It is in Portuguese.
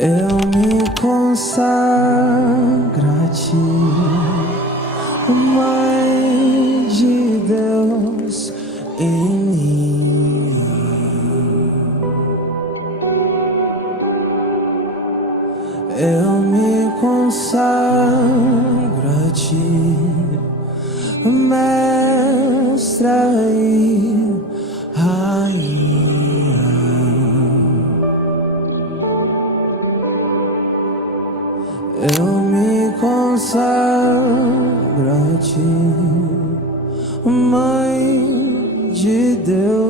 Eu me consagro a ti, Mãe de Deus em mim. Eu me consagro a ti, Mestra e Rainha. Eu me consagro a ti, Mãe de Deus.